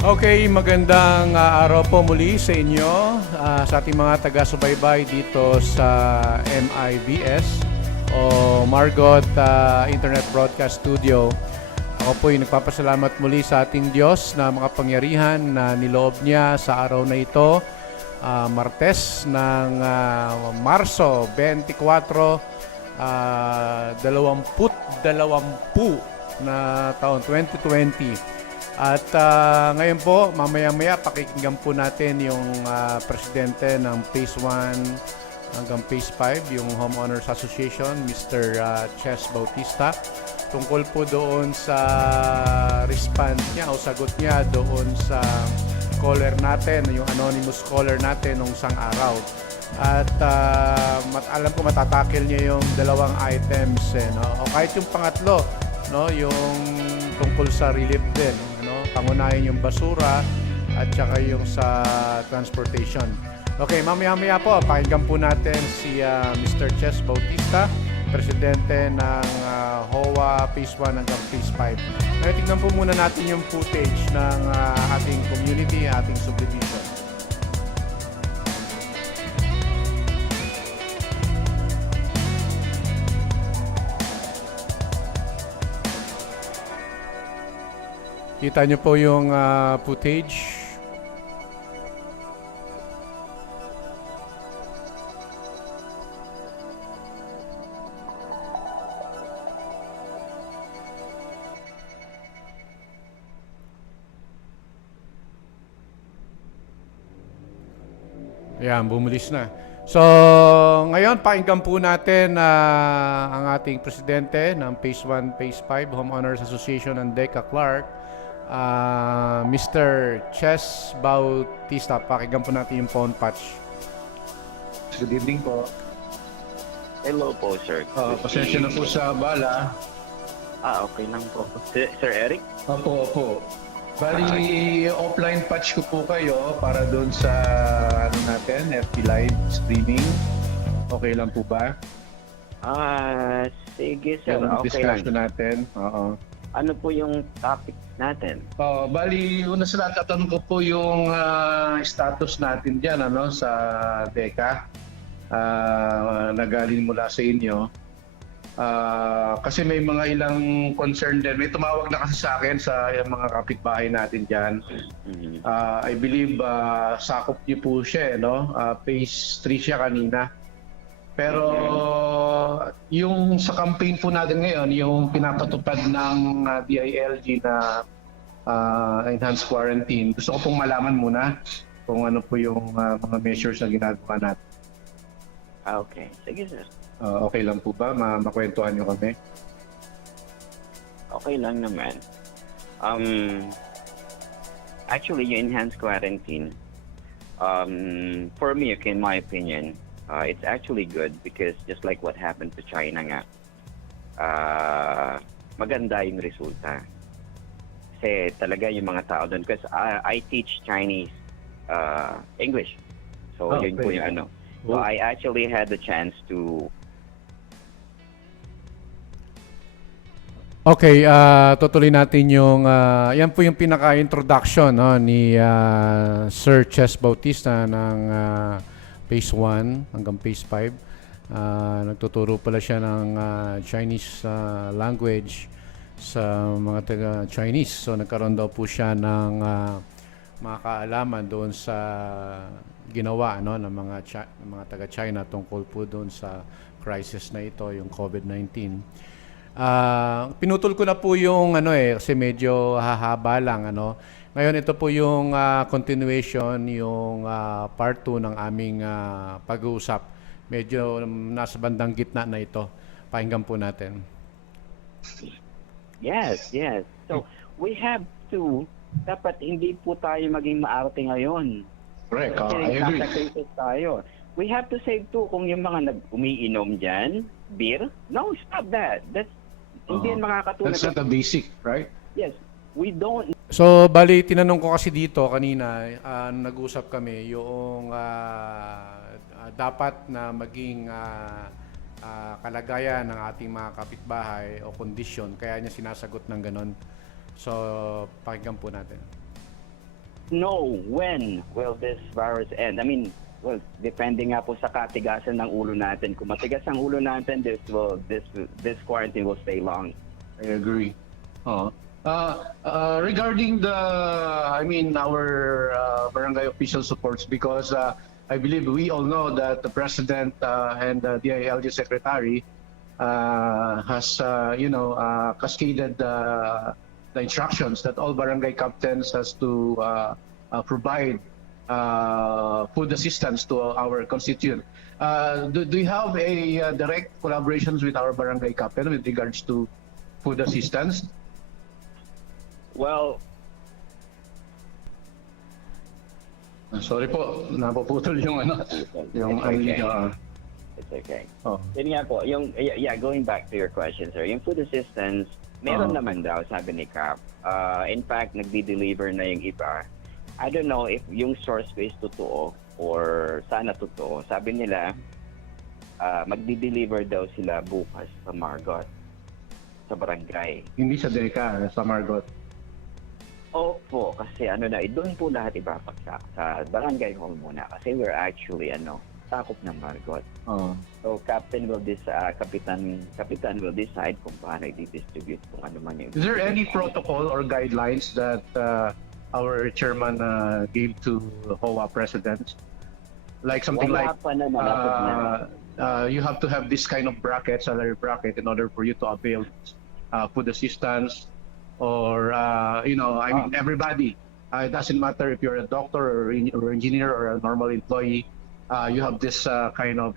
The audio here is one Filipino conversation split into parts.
Okay, magandang araw po muli sa inyo, sa ating mga taga-subaybay dito sa MIBS o Margot Internet Broadcast Studio. Ako po ay nagpapasalamat muli sa ating Diyos na makapangyarihan na niloob niya sa araw na ito, Martes ng Marso 24, 2020 na taon 2020. At ngayon po, mamaya-maya, pakikinggan po natin yung presidente ng Phase 1 hanggang Phase 5, yung Homeowners Association, Mr. Ches Bautista, tungkol po doon sa response niya o sagot niya doon sa caller natin, yung anonymous caller natin nung isang araw. At alam ko matatakil niya yung dalawang items, no? O kahit yung pangatlo, no? Yung tungkol sa relief din, pangunahin yung basura at saka yung sa transportation. Okay, mamaya-maya po, pakinggan po natin si Mr. Ches Bautista, presidente ng HOA Phase 1 hanggang Phase 5. Ngayon, tignan po muna natin yung footage ng ating community, ating subdivision. Kita nyo po yung footage. Ayan, bumulis na. So, ngayon, pakinggan po natin ang ating presidente ng Phase 1, Phase 5, Homeowners Association ng Deca Clark, Mr. Ches Bautista. Pakinggan po natin yung phone patch. Good evening po. Hello po, sir. Pasensya na po sa abala. Okay lang po. Sir Eric? Opo. Bali, offline patch ko po kayo para doon sa natin, FB Live streaming. Okay lang po ba? Sige sir. Yung Okay lang. discussion natin. Oo. Ano po yung topic natin? Bali, una sa lahat, tatanong ko po yung status natin dyan sa Deca. Nagaling mula sa inyo. Kasi may mga ilang concern din. May tumawag na kasi sa akin sa mga kapitbahay natin dyan. I believe sakop niyo po siya, phase 3 siya kanina. Pero yung sa campaign po natin ngayon, yung pinapatupad ng DILG na enhanced quarantine, gusto ko pong malaman muna kung ano po yung mga measures na ginagawa natin. Okay. Sige sir. Okay lang po ba? Makwentuhan nyo kami? Okay lang naman. Actually, yung enhanced quarantine, for me, in my opinion, it's actually good because just like what happened to China nga, maganda yung resulta. Kasi talaga yung mga tao doon, because I teach Chinese English. So yun po yung ano. So I actually had the chance to... Okay, tutuloy natin yung, yan po yung pinaka-introduction ni Sir Ches Bautista ng Phase 1 hanggang Phase 5. Nagtuturo pala siya ng Chinese language sa mga taga-Chinese. So nagkaroon daw po siya ng mga kaalaman doon sa ginawa ng mga taga-China tungkol po doon sa crisis na ito, yung COVID-19. Pinutol ko na po yung kasi medyo hahaba lang Ngayon ito po yung continuation, yung part 2 ng aming pag-uusap. Medyo nasa bandang gitna na ito. Pakinggan po natin. Yes. So, we have to, dapat hindi po tayo maging maarte ngayon. Correct. Kasi I agree. nasa cases tayo. We have to save too kung yung mga umiinom dyan, beer. No, stop that. Hindi yan makakatulong. That's not a basic, right? Yes. We don't... So, bali, tinanong ko kasi dito kanina, nag-usap kami, yung dapat na maging kalagayan ng ating mga kapitbahay o kondisyon, kaya niya sinasagot ng ganon. So, pakinggan po natin. know when will this virus end. I mean, well, depende nga po sa katigasan ng ulo natin. Kung matigas ang ulo natin, this quarantine will stay long. I agree. Regarding our barangay official supports, because I believe we all know that the president and the DILG secretary has, cascaded the instructions that all barangay captains has to provide food assistance to our constituent. Do you have a direct collaborations with our barangay captain with regards to food assistance? Well, Sorry po, napuputol yung yung It's okay. ano. it's okay. Oh. Yun nga po, going back to your question, sir, yung food assistance, meron naman daw, sabi ni Cap. In fact, nagdi-deliver na yung iba. I don't know if yung source ko is totoo or sana totoo. Sabi nila, magdi-deliver daw sila bukas sa Margot, sa barangay. Hindi sa Deca, sa Margot. Opo, kasi doon po lahat ibapak sa barangay hall muna. Kasi we're actually, sakop ng Margot. Oh. So, kapitan will decide kung paano i-distribute kung ano man yung... Is there any protocol or guidelines that our chairman gave to HOA president? Like something Wala like pa naman, you have to have this kind of bracket, salary bracket, in order for you to avail food assistance, or everybody. It doesn't matter if you're a doctor or engineer or a normal employee. You have this kind of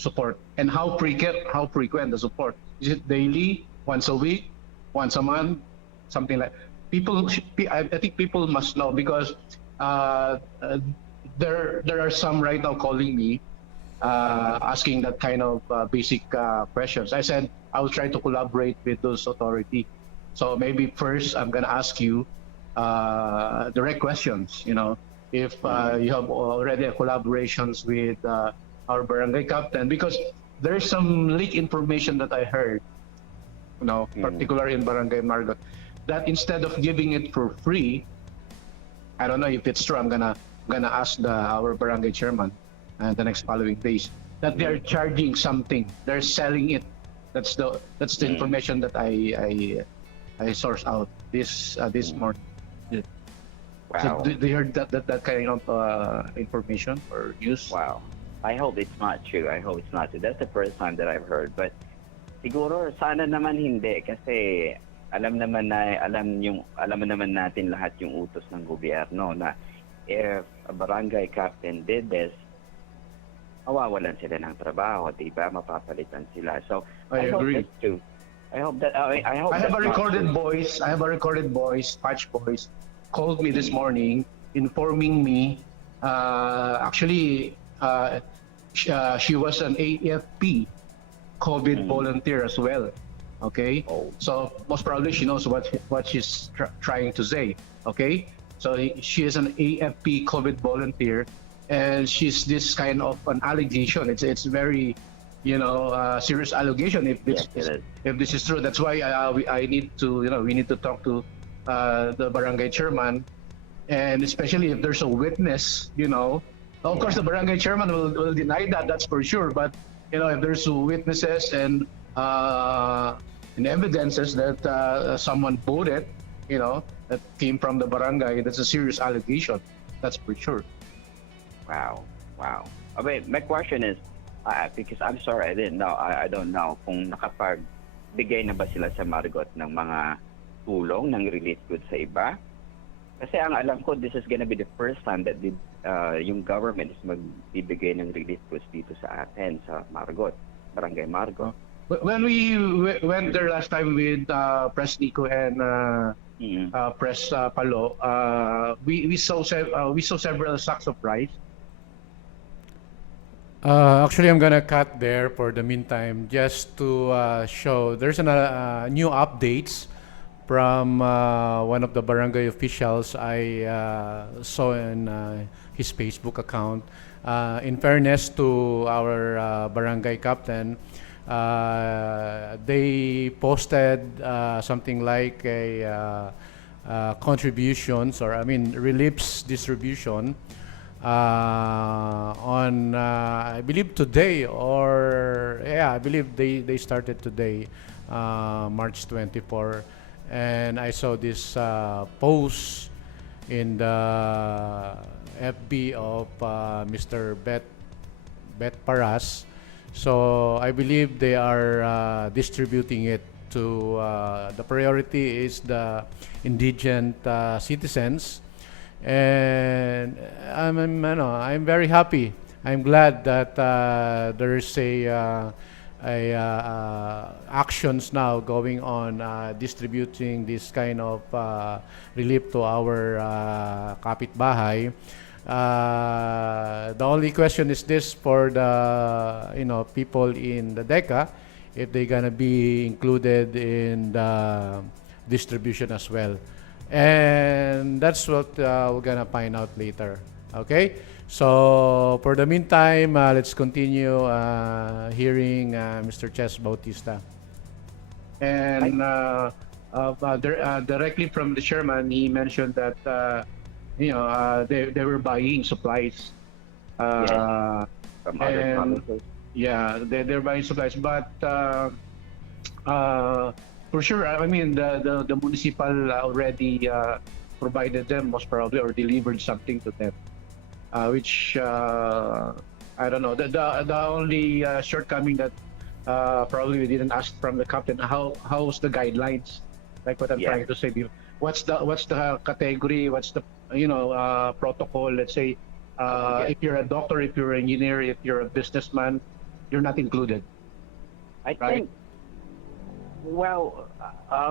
support. And how frequent the support? Is it daily, once a week, once a month, something like? I think people must know, because there are some right now calling me, asking that kind of basic questions. I said I will try to collaborate with those authority. So maybe first I'm gonna ask you direct questions. If you have already collaborations with our barangay captain, because there's some leak information that I heard, particularly in Barangay Margot, that instead of giving it for free, I don't know if it's true. I'm gonna ask our barangay chairman the next following days, that they're charging something. They're selling it. That's the information that I sourced out this morning. Wow. So do you heard that kind of information or news? Wow. I hope it's not true. That's the first time that I've heard. But siguro sana naman hindi, kasi alam naman natin lahat yung utos ng gobyerno na if a barangay captain did this, mawawalan sila ng trabaho, di ba? Mapapalitan sila. So I agree. Hope that's true. I hope that I hope I have that's a recorded not true. voice. I have a recorded voice. Patch voice called me this morning, informing me. She was an AFP COVID volunteer as well. Okay, Oh. so most probably she knows what she's trying to say. Okay, so she is an AFP COVID volunteer, and she's this kind of an allegation. It's very serious allegation if Yes, it is. this is true. That's why we need to talk to the barangay chairman, and especially if there's a witness. Of course the barangay chairman will deny that. That's for sure. But if there's witnesses and evidences that someone voted, that came from the barangay, that's a serious allegation. That's for sure. Wow. Okay, my question is, because I'm sorry, I didn't know. I don't know kung nakapagbigay na ba sila sa Margot ng mga tulong, ng relief goods sa iba. Kasi ang alam ko, this is gonna be the first time that yung government is magbibigay ng relief goods dito sa atin, sa Margot, Barangay Margot. When we went there last time with Press Nico and Press Palo, we saw several sacks of rice. Actually, I'm gonna cut there for the meantime, just to show there's new updates from one of the barangay officials I saw in his Facebook account. In fairness to our barangay captain, they posted something like contributions, or I mean reliefs distribution on I believe today, or yeah, I believe they started today, March 24, and I saw this post in the FB of Mr. Bet Paras. So I believe they are distributing it to the priority is the indigent citizens, and I'm very happy. I'm glad that there is actions now going on distributing this kind of relief to our kapitbahay. The only question is this for the people in the Deca, if they're gonna be included in the distribution as well, and that's what we're gonna find out later. Okay, so for the meantime, let's continue hearing Mr. Ches Bautista. And directly from the chairman, he mentioned that they were buying supplies. From other And provinces. yeah, they're buying supplies, but for sure, I mean the municipal already provided them most probably or delivered something to them, which I don't know. The only shortcoming that probably we didn't ask from the captain, how's the guidelines, like what I'm Yeah. trying to say. What's the category? What's the protocol? Let's say Okay. if you're a doctor, if you're an engineer, if you're a businessman, you're not included. I Right. think, well,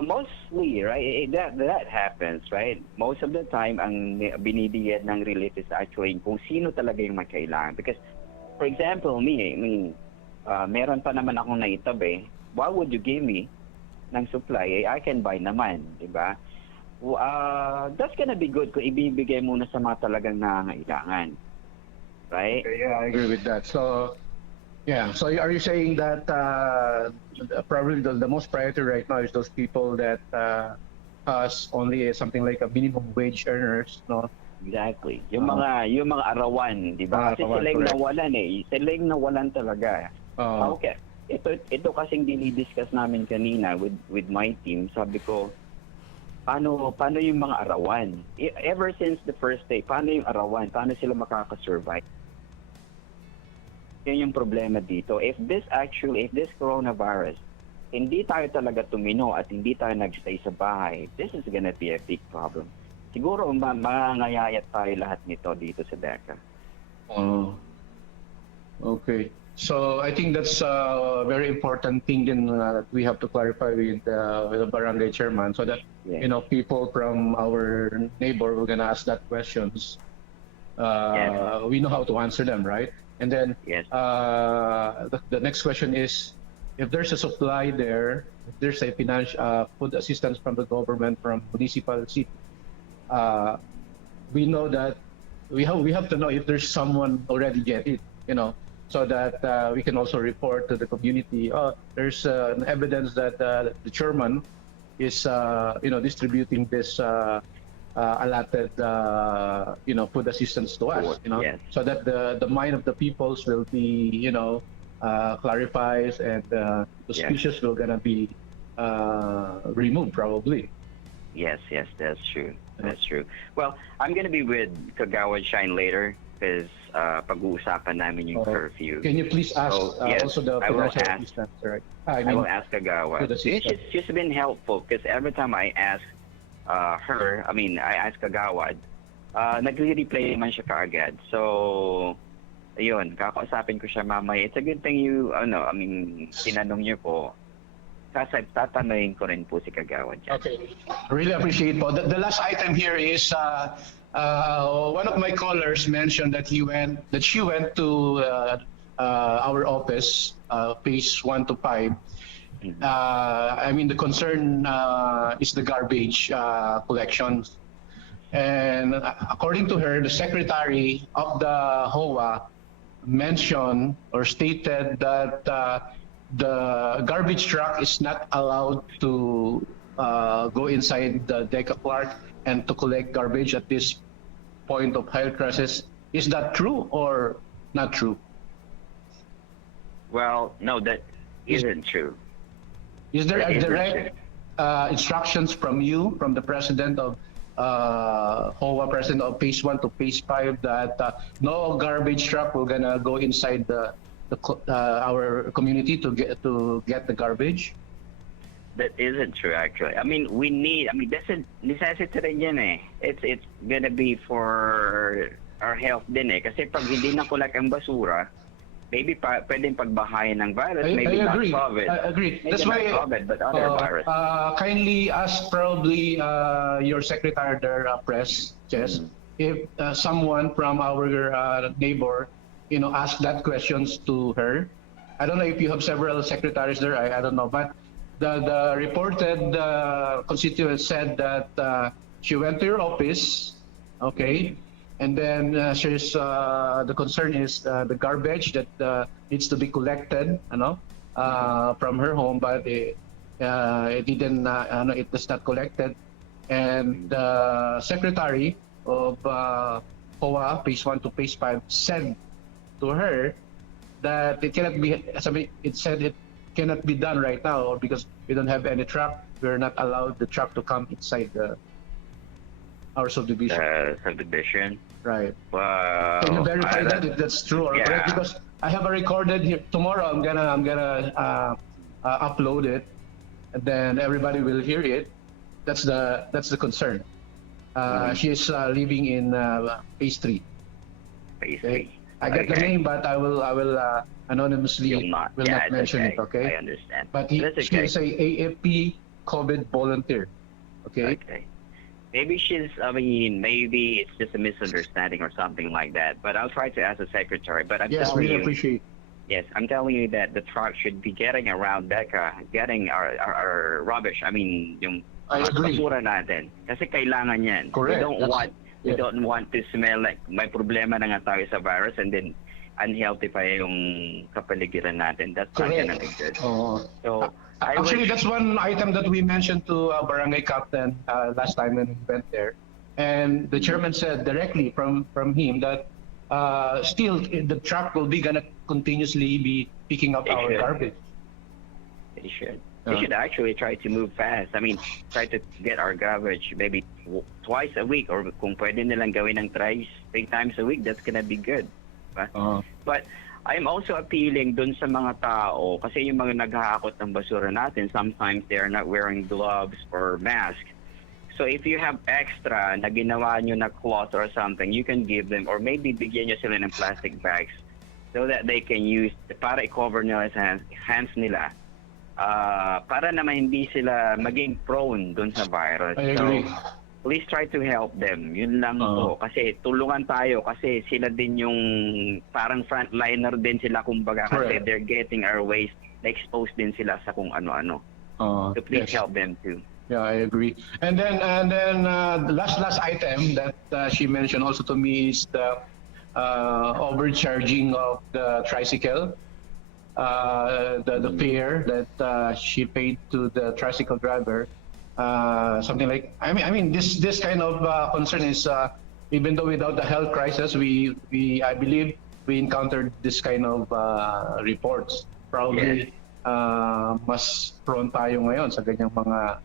mostly, right, that happens, right? Most of the time, ang binibigyan ng relief is actually kung sino talaga yung may kailangan. Because, for example, I mean, meron pa naman akong naitabi. Why would you give me ng supply? I can buy naman, di ba? That's gonna be good kung ibibigay muna sa mga talagang nangangailangan. Right? Okay, yeah, I agree with that. So, yeah. So, are you saying that probably the most priority right now is those people that has only something like a minimum wage earners, no? Exactly. Yung mga arawan, di ba? Kasi Arawan, sila yung correct. nawalan eh. Sila yung nawalan talaga. Okay. Ito kasing dinidiscuss namin kanina with my team. Sabi ko, paano yung mga arawan? Ever since the first day, paano yung arawan? Paano sila makakasurvive? Yan yung problema dito. If this coronavirus, hindi tayo talaga tumino at hindi tayo nagstay sa bahay, this is gonna be a big problem. Siguro mangangayayat tayo lahat nito dito sa Deca. Oh, okay. So I think that's a very important thing then that we have to clarify with the barangay chairman, so that Yeah. people from our neighbor who are gonna ask that questions, Yes. we know how to answer them, right? And then Yes. the next question is, if there's a supply there, if there's a financial food assistance from the government, from municipal city, we know that we have to know if there's someone already get it, so that we can also report to the community. There's an evidence that the chairman is distributing this allotted food assistance to us. Yes. So that the mind of the peoples will be clarifies, and suspicious will gonna be removed probably. Yes, that's true. That's true. Well, I'm gonna be with Kagawad Shine later because pag-uusapan namin yung curfew. Can you please ask yes, also the I will financial ask. assistance, right? I will ask Kagawad. food assistance. She's been helpful because every time I ask I ask Kagawad, nagre-reply naman siya kaagad. So, ayun, kakausapin ko siya mamaya. It's a good thing tinanong niyo po. Kasi tatanungin ko rin po si Kagawad dyan. Okay. Really appreciate po. The last item here is one of my callers mentioned that she went to our office, phase 1 to 5. The concern is the garbage collections. And according to her, the secretary of the HOA mentioned or stated that the garbage truck is not allowed to go inside the Deca Clark and to collect garbage at this point of health crisis. Is that true or not true? Well, no, that isn't true. Is there That a isn't direct instructions from you, from the president of HOA, president of Phase 1 to Phase 5, that no garbage truck will gonna go inside our community to get the garbage? That isn't true, actually. I mean, that's a necessity rin yan eh. It's gonna be for our health din eh. Kasi pag hindi na-collect ang basura, maybe pwedeng pagbahayan ng virus, maybe I not agree. COVID. I agree. Maybe That's not why COVID, but other virus. kindly ask probably your secretary there, press, Jess, if someone from our neighbor, ask that questions to her. I don't know if you have several secretaries there. I don't know, but the reported constituent said that she went to your office, okay, and then the concern is the garbage that needs to be collected, from her home, but it didn't, it was not collected, and the secretary of HOA Phase 1 to Phase 5 said to her that it cannot be. It said it cannot be done right now because we don't have any truck. We're not allowed the truck to come inside our subdivision. Subdivision. Right. Wow. Can you verify that if that's true or Yeah. correct? Because I have a recorded here. Tomorrow I'm gonna upload it, and then everybody will hear it. That's the concern. She is living in Phase 3. Phase Okay. 3. I get the name, but I will anonymously You'll not. will Yeah, not it's mention okay. it. Okay. I understand. But That's she okay. is a AFP COVID volunteer. Okay. Okay. Maybe maybe it's just a misunderstanding or something like that. But I'll try to ask the secretary. But I'm Yes, telling really you, appreciate. yes, I'm telling you that the truck should be getting around Deca, getting our rubbish. I mean, yung I agree. basura natin. Kasi kailangan yan. Correct. We don't want to smell like may problema na nga tayo sa virus and then unhealthy pa yung kapaligiran natin. That's not Correct. gonna be good. Oh. So, I Actually, wish- that's one item that we mentioned to barangay captain last time when we went there, and the chairman said directly from him that still the truck will be gonna continuously be picking up They our should. garbage. They should. They should actually try to move fast. I mean, try to get our garbage maybe twice a week or kung pwede nilang gawin ng three times a week, that's gonna be good. But I'm also appealing dun sa mga tao kasi yung mga naghahakot ng basura natin, sometimes they are not wearing gloves or mask. So if you have extra na ginawa nyo na cloth or something, you can give them or maybe bigyan nyo sila ng plastic bags so that they can use para i-cover nila sa hands nila. Para naman hindi sila maging prone dun sa virus. I agree. So, please try to help them. Yun lang po. Kasi tulungan tayo kasi sila din yung parang frontliner din sila kumbaga kasi Correct. they're getting our waste. Na-expose din sila sa kung ano-ano. So please Yes. help them too. Yeah, I agree. And then the last item that she mentioned also to me is the overcharging of the tricycle. The fare that she paid to the tricycle driver, something like I mean this kind of concern is even though without the health crisis I believe we encountered this kind of reports. Probably mas prone tayo ngayon sa ganyang mga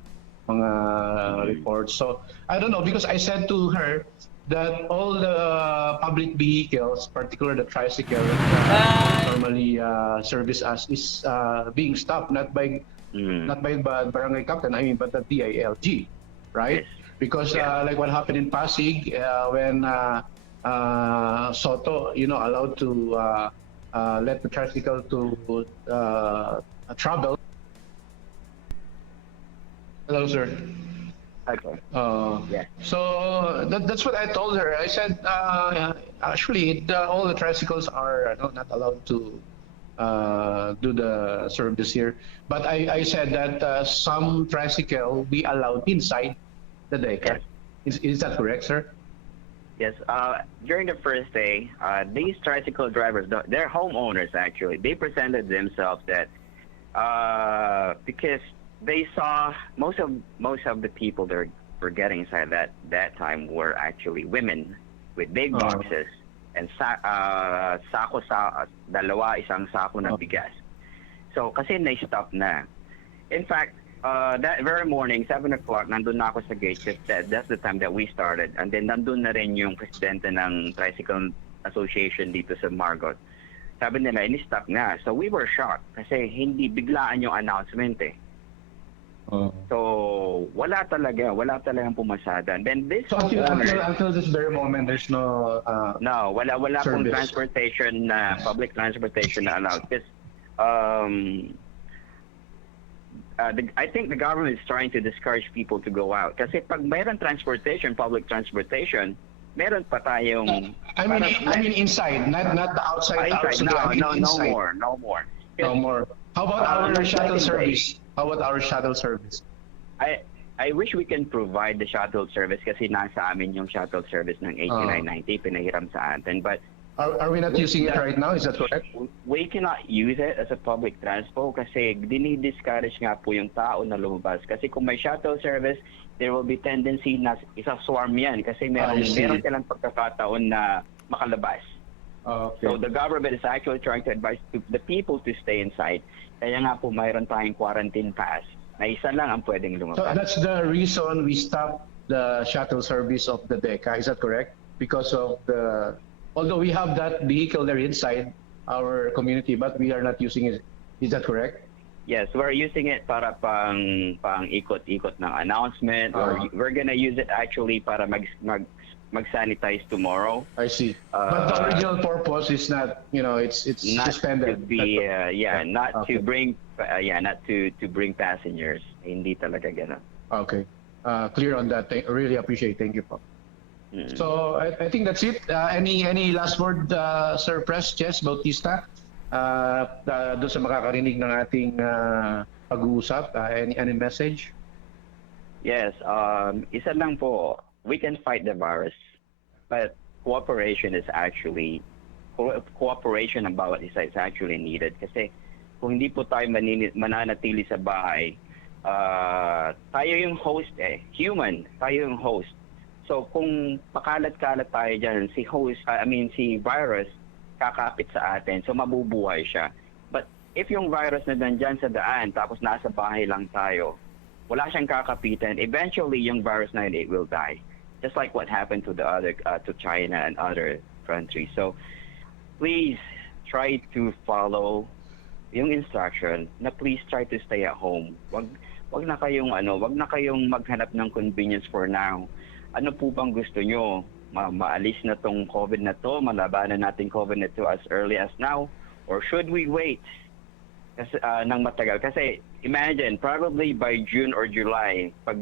reports. So I don't know because I said to her that all the public vehicles, particularly the tricycle that normally service us, is being stopped not by barangay captain. I mean, but the DILG, right? Yes. Because like what happened in Pasig when Soto, allowed to let the tricycle to travel. Hello, sir. Okay. Yeah. So that's what I told her. I said, actually, all the tricycles are not allowed to do the service here. But I said that some tricycle will be allowed inside the Deca. Is that correct, sir? Yes. During the first day, these tricycle drivers, they're homeowners actually. They presented themselves that because they saw most of the people that were getting inside that time were actually women with big boxes and isang sako na bigas. So kasi na-stop na. In fact, that very morning, 7 o'clock, nandun na ako sa gate. That's the time that we started. And then nandun na rin yung presidente ng Tricycle Association dito sa Margot. Sabi nila, ini-stop na. So we were shocked kasi hindi biglaan yung announcement eh. So wala talagang pumasada. And then this So until this very moment, there's no wala pong transportation na public transportation na allowed. Because I think the government is trying to discourage people to go out. Kasi pag mayroon transportation, public transportation, meron pa tayong I mean inside, not the outside. No more. No more. How about our shuttle service? I wish we can provide the shuttle service kasi nasa amin yung shuttle service ng 8990 pinahiram sa atin. But are we not using it right now? Is that correct? we cannot use it as a public transport kasi dinidiscourage nga po yung tao na lumabas. Kasi kung may shuttle service, there will be tendency na isa-swarm yan kasi meron silang pagkakataon na makalabas. Okay. So the government is actually trying to advise the people to stay inside. Kaya nga po mayroon tayong quarantine pass na isa lang ang pwedeng lumabas. So that's the reason we stopped the shuttle service of the Deca. Is that correct? Because of although we have that vehicle there inside our community, but we are not using it. Is that correct? Yes, we're using it para pang ikot-ikot ng announcement, or we're gonna use it actually para mag-sanitize tomorrow. I see. But the original purpose is not, it's Not suspended. to be, not to bring passengers. Hindi talaga gano'n. Okay. Clear on that. Really appreciate. Thank you po. So I think that's it. Any last word, Sir Pres, Chess, Bautista? Doon sa makakarinig ng ating pag-uusap, any message? Yes, isa lang po, we can fight the virus, but cooperation ng bawat isa is actually needed. Kasi kung hindi po tayo mananatili sa bahay, tayo yung host tayo yung host. So kung pakalat-kalat tayo dyan, si virus, kakapit sa atin, so mabubuhay siya. But if yung virus na nandyan sa daan, tapos nasa bahay lang tayo, wala siyang kakapitan, eventually yung virus na yun, it will die. Just like what happened to to China and other countries. So please try to follow yung instruction na please try to stay at home. Wag na kayong maghanap ng convenience for now. Ano po bang gusto nyo? Maalis na tong COVID na to, malabanan natin COVID na to as early as now, or should we wait kasi nang matagal? Kasi imagine, probably by June or July, pag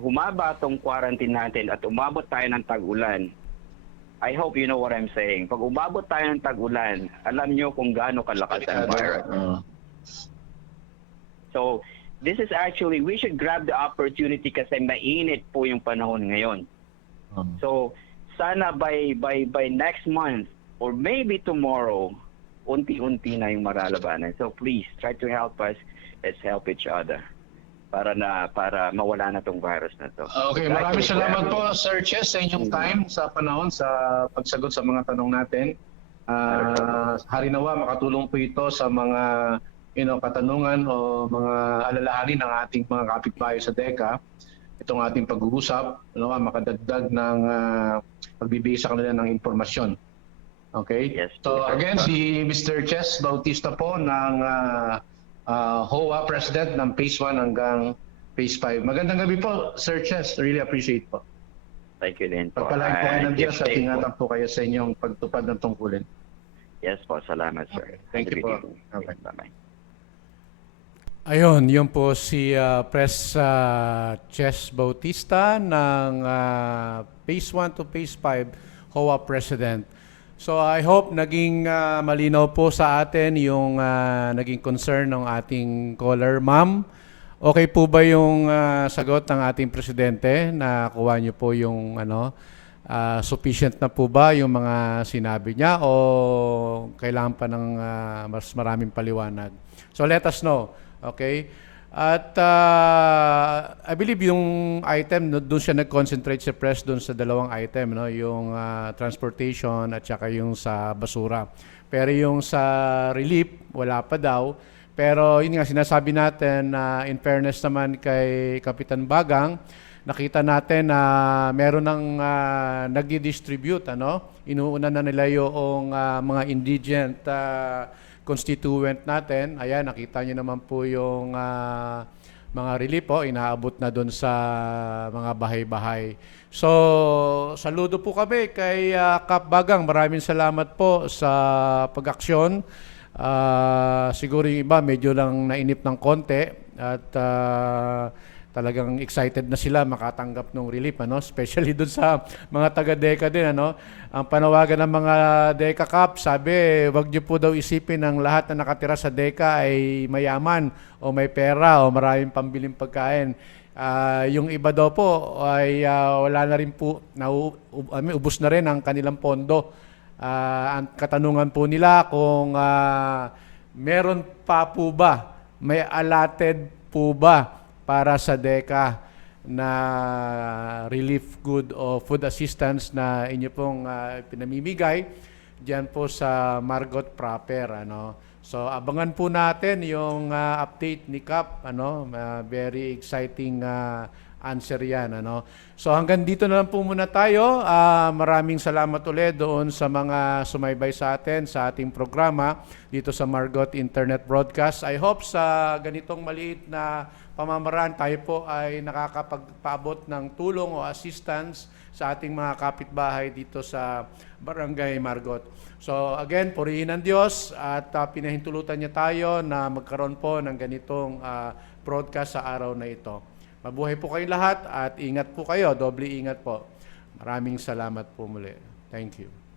humaba tong quarantine natin at umabot tayo ng tag-ulan, I hope you know what I'm saying. Pag umabot tayo ng tag-ulan, alam nyo kung gaano kalakas ang virus. So this is actually, we should grab the opportunity kasi mainit po yung panahon ngayon. So sana by next month or maybe tomorrow, unti-unti na yung maralabanan. So please try to help us. Let's help each other para mawala na tong virus na to. Okay, maraming salamat po, Sir Chess, sa inyong time, sa panahon, sa pagsagot sa mga tanong natin. Harinawa, makatulong po ito sa mga katanungan o mga alalahanin ng ating mga kapitbahay sa Deca. Itong ating pag-uusap, makadagdag ng pagbibigay sa kanila ng impormasyon. Okay? Yes. So again, si Mr. Chess Bautista po ng HOA President ng Phase 1 hanggang Phase 5. Magandang gabi po, Sir Chess. Really appreciate po. Thank you din po. Pagpalain po kayo ng Diyos at ingatan po kayo sa inyong pagtupad ng tungkulin. Yes po, salamat sir. Okay. Thank you po. Okay. Bye-bye. Ayun, yun po si Pres Chess Bautista ng Phase 1 to Phase 5 HOA President. So I hope naging malinaw po sa atin yung naging concern ng ating caller. Ma'am, okay po ba yung sagot ng ating presidente? Nakuha niyo po yung sufficient na po ba yung mga sinabi niya o kailangan pa ng mas maraming paliwanag? So let us know. Okay? At I believe yung item, doon siya nag-concentrate si Press doon sa dalawang item, no? Yung transportation at saka yung sa basura. Pero yung sa relief, wala pa daw. Pero yun nga, sinasabi natin na in fairness naman kay Kapitan Bagang, nakita natin na meron ng nag-distribute, ano? Inuuna na nila yung mga indigent constituent natin. Ayan, nakita nyo naman po yung mga relief po, inaabot na doon sa mga bahay-bahay. So, saludo po kami kay Kap Bagang. Maraming salamat po sa pag-aksyon. Siguro yung iba medyo lang nainip ng konti at talagang excited na sila makatanggap ng relief, ano? Especially doon sa mga taga-Deca din, ano? Ang panawagan ng mga Deca Cup, sabi, wag niyo po daw isipin ang lahat na nakatira sa Deca ay mayaman o may pera o maraming pambiling pagkain. Yung iba daw po ay wala na rin po, ubos na rin ang kanilang pondo. Ang katanungan po nila kung meron pa po ba, may allotted po ba para sa Deca na relief good o food assistance na inyo pong pinamimigay diyan po sa Margot proper, ano. So abangan po natin yung update ni Kap, ano, very exciting answer 'yan, ano. So hanggang dito na lang po muna tayo. Maraming salamat ulit doon sa mga sumaybay sa atin sa ating programa dito sa Margot Internet Broadcast. I hope sa ganitong maliit na pamamaraan tayo po ay nakakapagpaabot ng tulong o assistance sa ating mga kapitbahay dito sa Barangay Margot. So again, purihin ang Diyos at pinahintulutan niya tayo na magkaroon po ng ganitong broadcast sa araw na ito. Mabuhay po kayong lahat at ingat po kayo, doble ingat po. Maraming salamat po muli. Thank you.